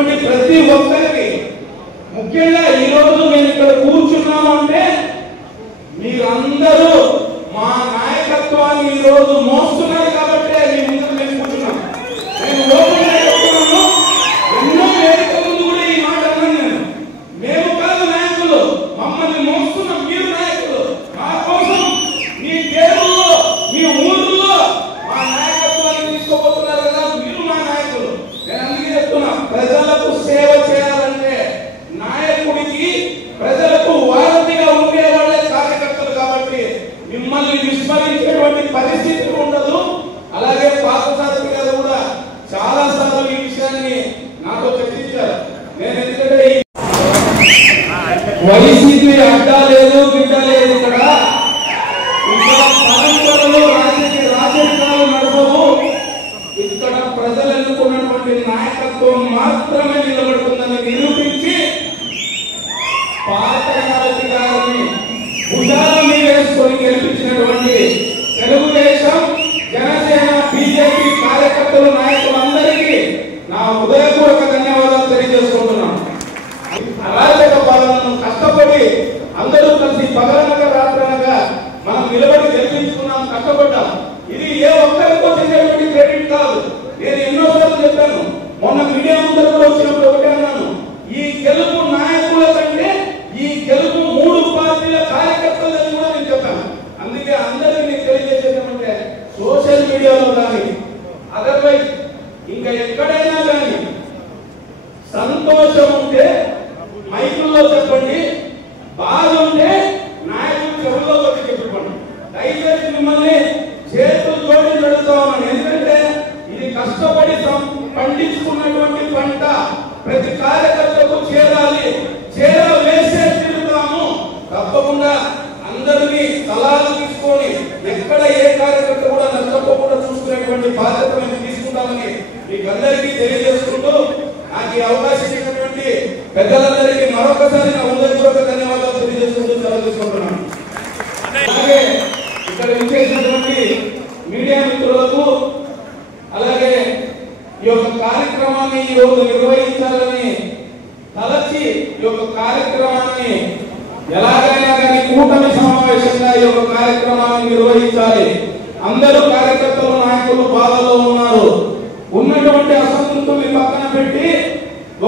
ఉన్నటువంటి ప్రతి ఒక్కరికి ముఖ్యంగా ఈ రోజు మేము ఇక్కడ కూర్చున్నాము అంటే మీరందరూ మా నాయకత్వాన్ని ఈ రోజు మోస్తున్నారు కాబట్టి మీ ముందు మేము కూర్చున్నాం. నేను లోపల చెప్తున్నాను, ఎన్నో వేదికల ముందు కూడా ఈ మాట అన్నాను. మేము కాదు నాయకులు, మమ్మల్ని మోస్తున్న మీరు నాయకులు. మా కోసం మీ పేరుల్లో మీ ఊళ్ళో మా నాయకత్వాన్ని తీసుకోబోతున్నారు కదా, మీరు మా నాయకులు. నేను అందుకే చెప్తున్నా, ప్రజలకు సేవ చేయాలంటే నాయకుడికి ప్రజలకు వారధిగా ఉండే వాళ్ళే కార్యకర్తలు. కాబట్టి మిమ్మల్ని విస్మరించేటువంటి పరిస్థితి ఉండదు. అలాగే పార్థసారథి గారు కూడా చాలా సార్లు ఈ విషయాన్ని నాతో చర్చించారు. నేను ఎందుకంటే వైసీపీ అడ్డా లేదు, బిడ్డ లేదు. ఇక్కడ పరంపరలు రాజకీయాలు నడవవు. ఇక్కడ ప్రజలు ఎన్నుకున్నటువంటి నాయకత్వం మాత్రమే నిలబడుతుందని నిరూపించి పార్థసారథి గారిని భుజాల మీద వేసుకొని గెలిపించినటువంటి తెలుగుదేశం, జనసేన, బీజేపీ కార్యకర్తలు, నాయకులందరికీ నా హృదయపూర్వక ధన్యవాదాలు తెలియజేసుకుంటున్నాను. అరాచక పాలనను కష్టపడి అందరూ కలిసి పగలనక రాత్రనగా మనం నిలబడి గెలిపించుకున్నాం, కష్టపడ్డాం. ఇది ఏ ఒక్కరికి వచ్చేటువంటి క్రెడిట్ కాదు. నేను ఎన్నోసార్లు చెప్పాను, మొన్న మీడియా ముందర కూడా వచ్చినప్పుడు ఒకటే అన్నాను, ఈ గెలుపు నాయకుల కంటే ఈ గెలుపు 3 పార్టీల కార్యకర్తలని కూడా నేను చెప్పాను. అందుకే అందరికీ నేను తెలియజేసేటంటే సోషల్ మీడియాలో కానీ అదర్వైజ్ ఇంకా ఎక్కడైనా కానీ సంతోషం ఉంటే మైకుల్లో చెప్పండి, బాధ ఉంటే నాయకులు చెవుల్లో వచ్చి చెప్పండి. దయచేసి మిమ్మల్ని చేతులు జోడించి అడుగుతామని. ఎందుకంటే ఇది కష్టపడి పండించుకున్నటువంటి పంట ప్రతి కార్యకర్తకు చేరాలి. చేర వేసే తిరుగుతాము. తప్పకుండా అందరినీ సలహాలు తీసుకొని ఎక్కడ ఏ కార్యకర్త కూడా నష్టపోకుండా చూసుకునేటువంటి బాధ్యత మేము తీసుకుంటామని మీకు అందరికీ తెలియజేసుకుంటూ నాకు ఈ అవకాశం ఇచ్చినటువంటి పెద్దలందరికీ మరొకసారి నా హృదయపూర్వక ధన్యవాదాలు తెలియజేసుకుంటూ సెలవు తీసుకుంటున్నాను. అలాగే ఇక్కడ విచ్చేసినటువంటి మీడియా మిత్రులకు, అలాగే ఈ యొక్క కార్యక్రమాన్ని ఈ రోజు నిర్వహించాలని తలచి ఈ యొక్క కార్యక్రమాన్ని ఎలాగైనా కానీ కూటమి సమావేశంగా ఈ యొక్క కార్యక్రమాన్ని నిర్వహించాలి. అందరూ కార్యకర్తలు, నాయకులు బాధలో ఉన్నారు. ఉన్నటువంటి అసంతృప్తిని పక్కన పెట్టి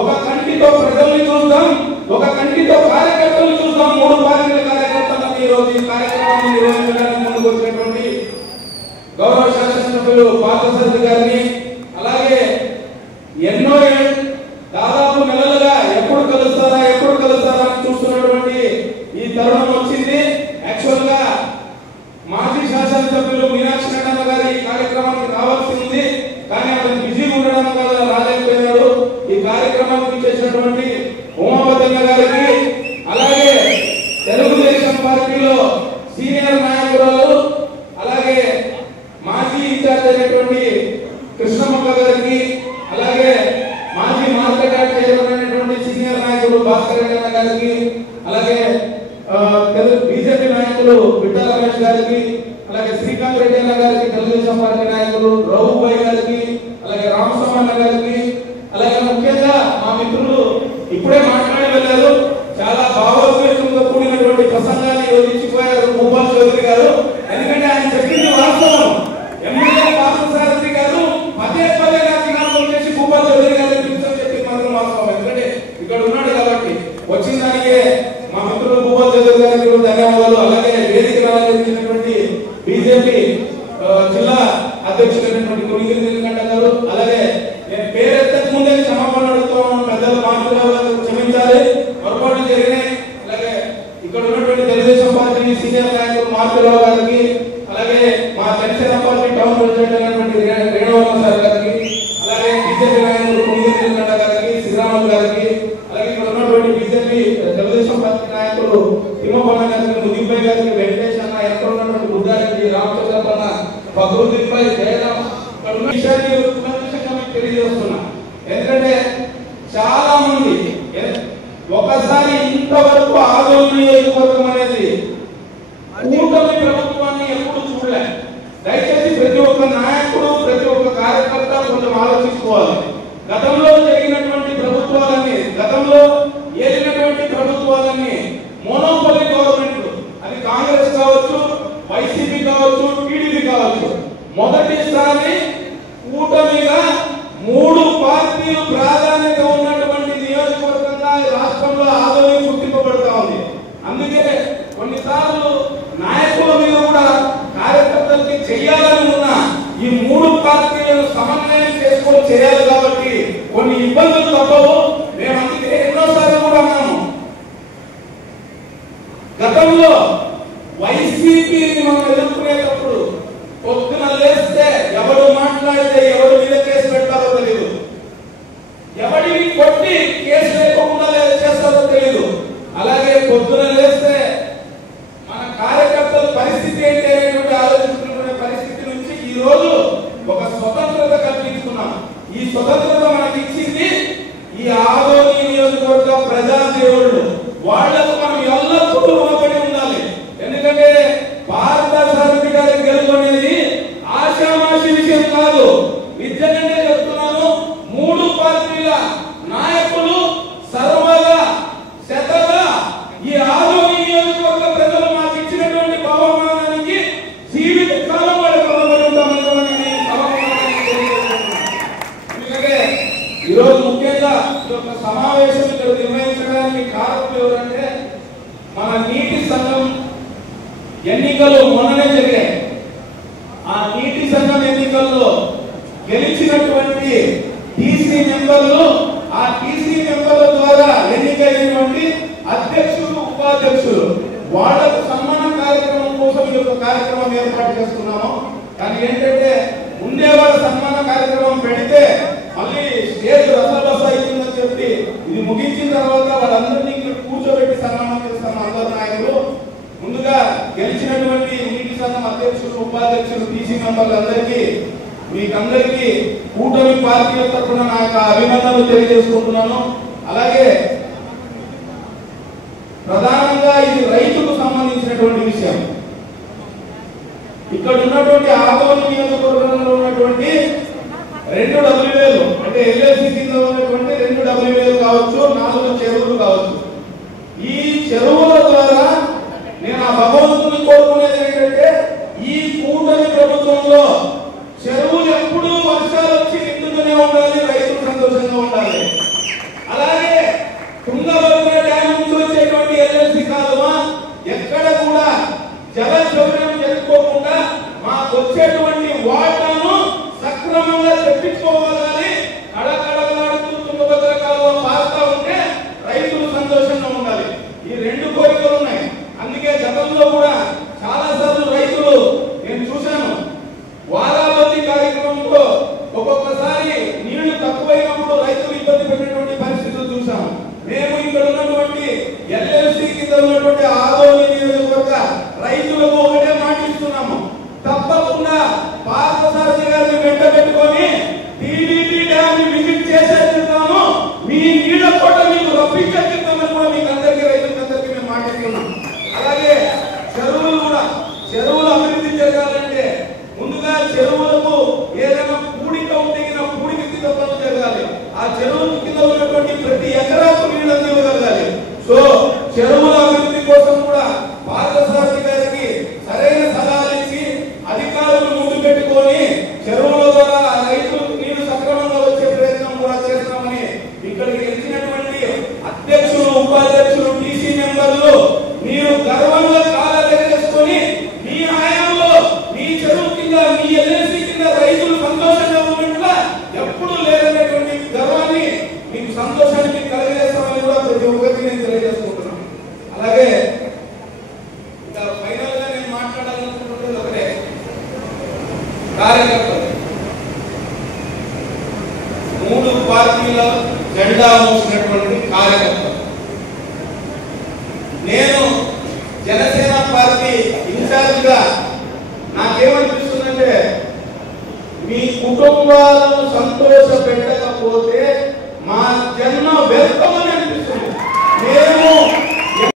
ఒక కంటితో ప్రజల్ని చూద్దాం, ఒక కంటితో కార్యకర్తలు చూద్దాం. 3 పార్టీల కార్యకర్తలను ఈ రోజు ఈ కార్యక్రమాన్ని నిర్వహించడానికి ముందుకు వచ్చినటువంటి గౌరవ శాసనసభ్యులు పార్థసారథి గారిని, అలాగే ఎన్నో దాదాపు నెలలుగా ఎప్పుడు కలుస్తారా అని చూస్తున్నటువంటి ఈ తరుణం వచ్చింది. యాక్చువల్ గా మాజీ శాసనసభ్యులు మీనాక్షి నటన గారి ఈ కార్యక్రమానికి రావాల్సి ఉంది, కానీ అతను బిజీగా ఉండడం వల్ల రాలేకపోయాడు. ఈ కార్యక్రమానికి చేసినటువంటి ఉమావతన్న గారికి, అలాగే తెలుగుదేశం పార్టీలో సీనియర్ నాయకురాలు, అలాగే మాజీ ఇన్ఛార్జ్ అయినటువంటి కృష్ణమ్మ గారికి, అలాగే మాజీ మార్కెట్ యార్డ్ చైర్మన్ అయినటువంటి సీనియర్ నాయకులు భాస్కర్ రెడ్డి గారికి, అలాగే బీజేపీ నాయకులు బిడ్డా రమేష్ గారికి, అలాగే శ్రీకాంత్ రెడ్డి అన్న గారికి, తెలుగుదేశం పార్టీ నాయకులు రఘుబాయ్ గారికి, అలాగే రామస్వామి గారికి, అలాగే ముఖ్యంగా మా మిత్రులు ఇప్పుడే మాట్లాడి వెళ్ళారు, చాలా భావోద్వేగంతో కూడినటువంటి ప్రసంగాన్ని ఇచ్చిపోయారు భూపాల్ చౌదరి గారు. ఎందుకంటే ఆయన చెప్పింది వాస్తవం. ఎమ్మెల్యే పార్థసారథి గారు పదే నాకు జ్ఞాపకం చేసి భూపాల్ చౌదరి గారు చెప్పింది మాత్రం వాస్తవం. ఎందుకంటే ఇక్కడ ఉన్నాడు కాబట్టి వచ్చిన దానికే మా మిత్రులు భూపాల్ చౌదరి గారికి ధన్యవాదాలు. అలాగే వేదిక రావాల్సినటువంటి బీజేపీ జిల్లా అధ్యక్షుడైనటువంటి కొనిగిరి నీలకంఠ గారు, అలాగే నేను పేరెత్తక ముందే క్షమాపణ అడుగుతూ ఉన్నాను. పెద్దలు మాట్లాడారు, క్షమించాలి, పొరపాటు జరిగినాయి. కొన్నిసార్లు నాయకుల మీద కూడా కార్యకర్తలకి చెయ్యాలని ఉన్న ఈ మూడు పార్టీలను సమన్వయం చేసుకొని చేయాలి కాబట్టి కొన్ని ఇబ్బందులు తప్పవు. మేము అందుకే ఎన్నోసార్లు కూడా అన్నాము, గతంలో వైసీపీని మనం ఎదుర్కొనేటప్పుడు పొద్దున లేస్తే ఎవరు మాట్లాడితే ఎవరు మీద కేసు పెట్టారో తెలియదు, ఎవరిని కొట్టి కేసు లేకుండా చేస్తారో తెలియదు. అలాగే పొద్దున లేస్తే మన కార్యకర్తల పరిస్థితి ఏంటి అనేటువంటి ఆలోచించుకునే పరిస్థితి నుంచి ఈ రోజు ఒక స్వతంత్రత కల్పించుకున్నాం. ఈ స్వతంత్రత మనకి ఇచ్చింది ఈ ఆదోని నియోజకవర్గ ప్రజా దేవుళ్ళు. వాళ్లకు మనం ఎల్లప్పుడూ రుణపడి ఉండాలి. ఎందుకంటే పార్థసారథి గారి గెలుపు అనేది ఆషామాషి విషయం కాదు. నిజంగానే చెప్తున్నాను, మూడు పార్టీల నాయకులు సర్వగా శతగా ఈ ఆదోని నియోజకవర్గ ప్రజలు మాకు ఇచ్చినటువంటి బహుమానానికి జీవిత కాలం వాళ్ళకి రుణపడి ఉంటామని ఎందుకంటే ఈరోజు ముఖ్యంగా ఈ యొక్క సమావేశం ఇక్కడ నిర్వహించడానికి కారణం ఎవరంటే మన నీటి సంఘం ఎన్నికలు మొన్ననే జరిగాయి. ఆ నీటి సంఘం ఎన్నికల్లో గెలిచినటువంటి టీసీ మెంబర్లు, ఆ టీసీ మెంబర్ల ద్వారా ఎన్నికైనటువంటి అధ్యక్షులు, ఉపాధ్యక్షులు వాళ్ళకు సన్మాన కార్యక్రమం కోసం ఈ యొక్క కార్యక్రమం ఏర్పాటు చేస్తున్నాము. కానీ ఏంటంటే ముందే వాళ్ళ సన్మాన కార్యక్రమం పెడితే మళ్ళీ స్టేజ్ రసబస అవుతుందని చెప్పి ఇది ముగించిన తర్వాత వాళ్ళందరినీ కూర్చోబెట్టి సన్మానం చేస్తాము. అందరు నాయకులు ముందుగా గెలిచినటువంటి నీటి సంఘం అధ్యక్షులు, ఉపాధ్యక్షులు, టీసీ మెంబర్లందరికీ మీకందరికీ కూటమి పార్టీల తరఫున నా యొక్క అభినందనలు తెలియజేసుకుంటున్నాను. అలాగే ప్రధానంగా ఇది రైతుకు సంబంధించినటువంటి విషయం. ఇక్కడ ఉన్నటువంటి ఆదోని నియోజకవర్గంలో ఉన్నటువంటి 2 WL అంటే ఎల్ఎల్సి కింద ఉన్నటువంటి 2 WL కావచ్చు, 4 చెరువులు కావచ్చు. ఈ చెరువుల ద్వారా నేను ఆ భగవంతుని కోరుకునేది ఏంటంటే ఈ కూటమి ప్రభుత్వంలో చెరువులు ఎప్పుడూ వర్షాలు వచ్చి నిండుతూనే ఉండాలి, రైతులు సంతోషంగా ఉండాలి. అలాగే తుంగభద్ర డ్యామ్ నుంచి వచ్చేటువంటి ఎల్ఎల్సి కాలువ ఎక్కడ కూడా జల చౌర్యం జరుపుకోకుండా మాకు వచ్చేటువంటి వాటాను సక్రమంగా తెప్పించుకోవాలి. కడకడలాడుతూ తుంగభద్ర కాలువ పారుతా ఉంటే రైతులు సంతోషంగా ఉండాలి. ఈ 2 కోరికలు ఉన్నాయి. అందుకే గతంలో కూడా చాలా సార్లు రైతులు నేను చూశాను, వారావతి కార్యక్రమంలో ఒక్కొక్కసారి నీళ్లు తక్కువైనప్పుడు రైతులు ఇబ్బంది పెట్టినటువంటి పరిస్థితులు చూసాము. మేము ఇక్కడ ఉన్నటువంటి ఎల్ఎల్సి కింద ఉన్నటువంటి ఆదోని నియోజకవర్గ రైతులకు ఒకటే మాటిస్తున్నాము, తప్పకుండా పార్థసారథి గారిని వెంట పెట్టుకొని టీడీపీ డ్యామ్ ని విజిట్ చేసేస్తాము, మీ నీళ్ల కోట మీకు రప్పించేస్తామని కూడా మీకు అందరికీ రైతులందరికీ మేము మాటిస్తున్నాం. అలాగే చెరువులు కూడా, చెరువులు అభివృద్ధి జరగాలంటే ముందుగా చెరువులకు ఏదైనా పూడిక ఉంటే పూడిక కింద పనులు జరగాలి. ఆ చెరువుల కింద ఉన్నటువంటి ప్రతి ఎకరాకు నీళ్లు అందివ్వగలగాలి. సో చెరువుల అభివృద్ధి కోసం కూడా పార్థసారథి గారికి సరైన సలహాలు ఇచ్చి అధికారులు ముందు పెట్టుకొని చెరువుల ద్వారా రైతులకు నీళ్లు సక్రమంగా వచ్చే ప్రయత్నం కూడా చేస్తామని ఇక్కడికి గెలిచినటువంటి అధ్యక్షులు, ఉపాధ్యక్షులు, టీసీ మెంబర్లు మీరు గర్వంగా కాలెగరేసుకొని మీ హయాంలో మీ చెరువు కింద, మీ ఎల్ఎల్సి కింద రైతులు సంతోషంగా ఉన్నట్లా ఎప్పుడు లేదనేటువంటి గర్వాన్ని మీకు సంతోషాన్ని కలిగజేస్తామని కూడా ప్రతి ఒక్కరికి నేను తెలియజేసుకుంటున్నాను. అలాగే ఇంకా ఫైనల్ గా నేను మాట్లాడాలనుకుంటున్నది ఒకటే, కార్యకర్తలు 3 పార్టీల జెండా మోసినటువంటి కార్యకర్తలు. నేను జనసేన పార్టీ ఇన్ఛార్జ్ గా నాకేమనిపిస్తుందంటే మీ కుటుంబాలను సంతోష పెట్టకపోతే మా జన్మ వ్యర్థమని అనిపిస్తుంది. మేము